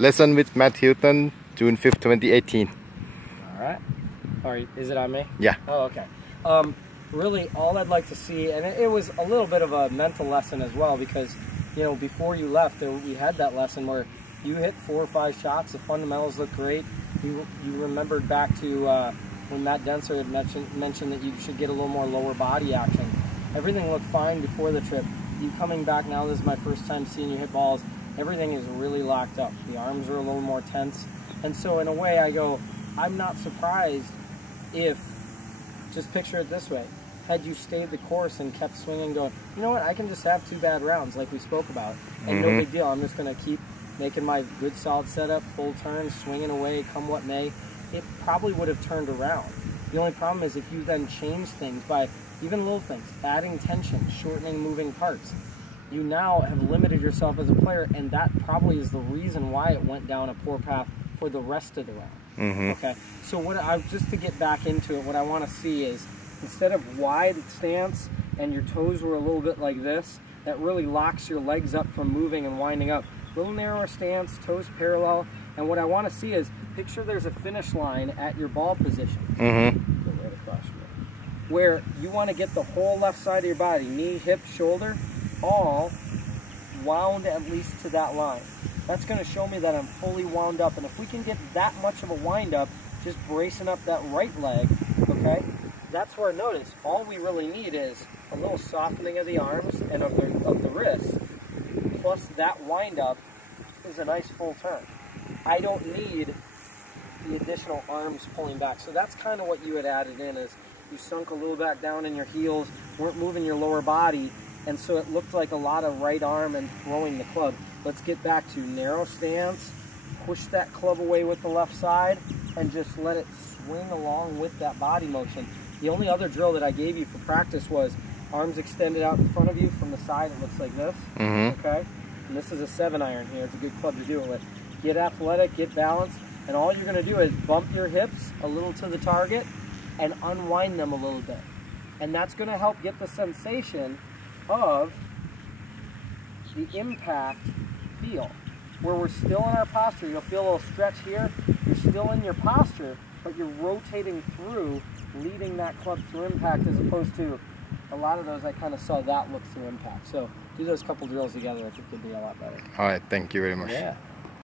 Lesson with Matt Hilton, June 5th, 2018. Alright. Alright, is it on me? Yeah. Oh, okay. Really, all I'd like to see, and it was a little bit of a mental lesson as well, because, you know, before you left, we had that lesson where you hit 4 or 5 shots, the fundamentals looked great. You remembered back to when Matt Denser had mentioned that you should get a little more lower body action. Everything looked fine before the trip. You coming back now, this is my first time seeing you hit balls, everything is really locked up. The arms are a little more tense. And so in a way I go, I'm not surprised if, just picture it this way, had you stayed the course and kept swinging going, you know what, I can just have 2 bad rounds like we spoke about, and no big deal, I'm just going to keep making my good solid setup, full turn, swinging away, come what may, it probably would have turned around. The only problem is if you then change things by even little things, adding tension, shortening moving parts, you now have limited yourself as a player, and that probably is the reason why it went down a poor path for the rest of the round. Okay, so just to get back into it, what I want to see is, instead of wide stance and your toes were a little bit like this, that really locks your legs up from moving and winding up. A little narrower stance, toes parallel, and what I want to see is, picture there's a finish line at your ball position. Right across from it, where you want to get the whole left side of your body, knee, hip, shoulder, all wound at least to that line. That's going to show me that I'm fully wound up, and if we can get that much of a wind up, just bracing up that right leg, okay, that's where, notice, all we really need is a little softening of the arms and of the wrists, plus that wind up is a nice full turn. I don't need the additional arms pulling back. So that's kind of what you had added in, is you sunk a little back down in your heels, weren't moving your lower body, and so it looked like a lot of right arm and throwing the club. Let's get back to narrow stance, push that club away with the left side, and just let it swing along with that body motion. The only other drill that I gave you for practice was arms extended out in front of you from the side. It looks like this, okay? And this is a 7-iron here. It's a good club to do it with. Get athletic, get balanced, and all you're going to do is bump your hips a little to the target and unwind them a little bit. And that's going to help get the sensation of the impact feel, where we're still in our posture. You'll feel a little stretch here. You're still in your posture, but you're rotating through, leading that club through impact, as opposed to a lot of those I kind of saw that look through impact. So do those couple drills together, I think it'll be a lot better. All right, thank you very much. Yeah.